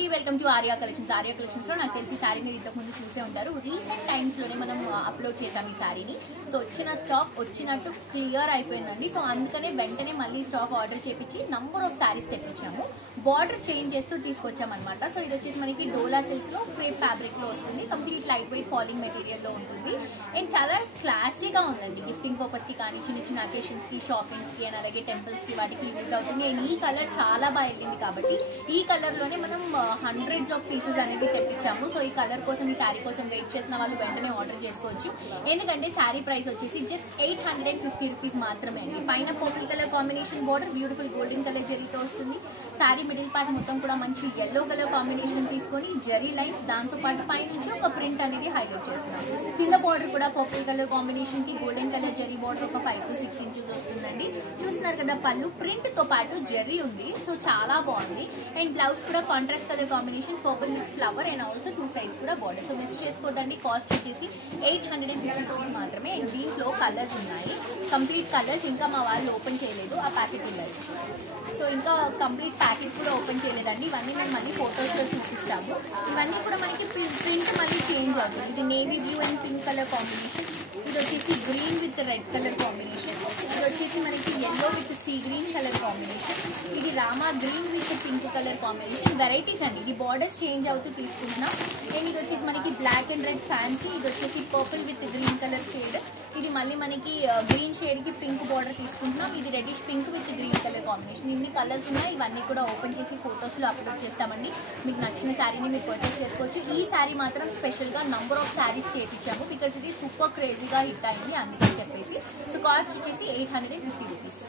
అండి, welcome to Arya collections. Arya collections లో నాకు తెలిసి సారీ మీరు ఇంతకు ముందు చూసే ఉంటారు. రీసెంట్ టైమ్స్ లోనే మనం అప్లోడ్ చేసాం ఈ సారీని. సో వచ్చిన స్టాక్ వచ్చినట్టు క్లియర్ అయిపోయిందండి. సో అందుకనే వెంటనే మళ్ళీ స్టాక్ ఆర్డర్ చేపించి నంబర్ ఆఫ్ సారీస్ తెప్పించాము. బార్డర్ చేంజ్ చేస్తూ తీసుకొచ్చాం అనమాట. సో ఇది వచ్చేసి మనకి డోలా సిల్క్ లో క్రేప్ ఫ్యాబ్రిక్ లో వస్తుంది. Complete light weight falling material లో ఉంటుంది అండ్ చాలా క్లాసీగా ఉందండి. గిఫ్టింగ్ పర్పస్ కి కానీ చిన్న చిన్న అకేషన్స్ కి, షాపింగ్స్ కి అండ్ అలాగే టెంపుల్స్ కి వాటికి యూజ్ అవుతుంది. అండ్ ఈ కలర్ చాలా బాగా వెళ్ళింది కాబట్టి ఈ కలర్ లోనే మనం హండ్రెడ్స్ ఆఫ్ పీసెస్ అనేవి తెప్పించాము. సో ఈ కలర్ కోసం, ఈ శారీ కోసం వెయిట్ చేసిన వాళ్ళు వెంటనే ఆర్డర్ చేసుకోవచ్చు. ఎందుకంటే శారీ ప్రైస్ వచ్చేసి జస్ట్ 850 రూపీస్ మాత్రమే అండి. పైన purple colour combination border, beautiful golden colour జరీతో వస్తుంది. శారీ మిడిల్ పార్ట్ మొత్తం కూడా మంచి ఎల్లో కలర్ కాంబినేషన్ తీసుకొని జరీ లైన్స్, దాంతో పాటు పైనుంచి ఒక ప్రింట్ అనేది హైలైట్ చేస్తున్నాం. కింద బార్డర్ కూడా పర్పుల్ కలర్ కాంబినేషన్ కి గోల్డెన్ కలర్ జరీ బార్డర్ ఒక 5 to 6 ఇంచెస్ వస్తుందండి. చూస్తున్నారు కదా, పళ్ళు ప్రింట్ తో పాటు జరీ ఉంది. సో చాలా బాగుంది. అండ్ బ్లౌజ్ కూడా contrast colour combination, purple with flower and also 2 sides కూడా బార్డర్. సో మిస్ చేసుకోదండి. కాస్ట్ వచ్చేసి 850 రూపీస్ మాత్రమే. అండ్ దీంట్లో కలర్స్ ఉన్నాయి. కంప్లీట్ కలర్స్ ఇంకా మా వాళ్ళు ఓపెన్ చేయలేదు. ఆ ప్యాకెట్ ఉన్నది. సో ఇంకా కంప్లీట్ ప్యాకెట్ కూడా ఓపెన్ చేయలేదండి. ఇవన్నీ మేము మళ్ళీ ఫోటోస్ లో చూపిస్తాము. ఇవన్నీ కూడా మనకి ప్రింట్ మళ్ళీ చేంజ్ అవుతుంది. ఇది navy blue and pink colour combination, ఇది వచ్చేసి green with red colour combination, ఇది వచ్చేసి మనకి yellow with sea green colour combination, ఇది Rama green with pink colour combination. Varieties అండి. ఇది బార్డర్స్ చేంజ్ అవుతూ తీసుకుంటున్నాం. అండ్ ఇది వచ్చేసి మనకి బ్లాక్ అండ్ రెడ్ ఫ్యాన్సీ, ఇది వచ్చేసి purple with green colour shade, ఇది మళ్ళీ మనకి గ్రీన్ షేడ్ కి పింక్ బార్డర్ తీసుకుంటున్నాం. ఇది reddish pink with green colour combination. ఇన్ని కలర్స్ ఉన్నాయి. ఇవన్నీ కూడా ఓపెన్ చేసి ఫొటోస్ లో అప్లోడ్ చేస్తామండి. మీకు నచ్చిన శారీని మీరు పర్చేస్ చేసుకోవచ్చు. ఈ శారీ మాత్రం స్పెషల్ గా నంబర్ ఆఫ్ శారీస్ చేయించాము బికాస్ ఇది సూపర్ క్రేజీగా హిట్ అయింది అందుకని చెప్పేసి. సో కాస్ట్ వచ్చేసి 850 రూపీస్.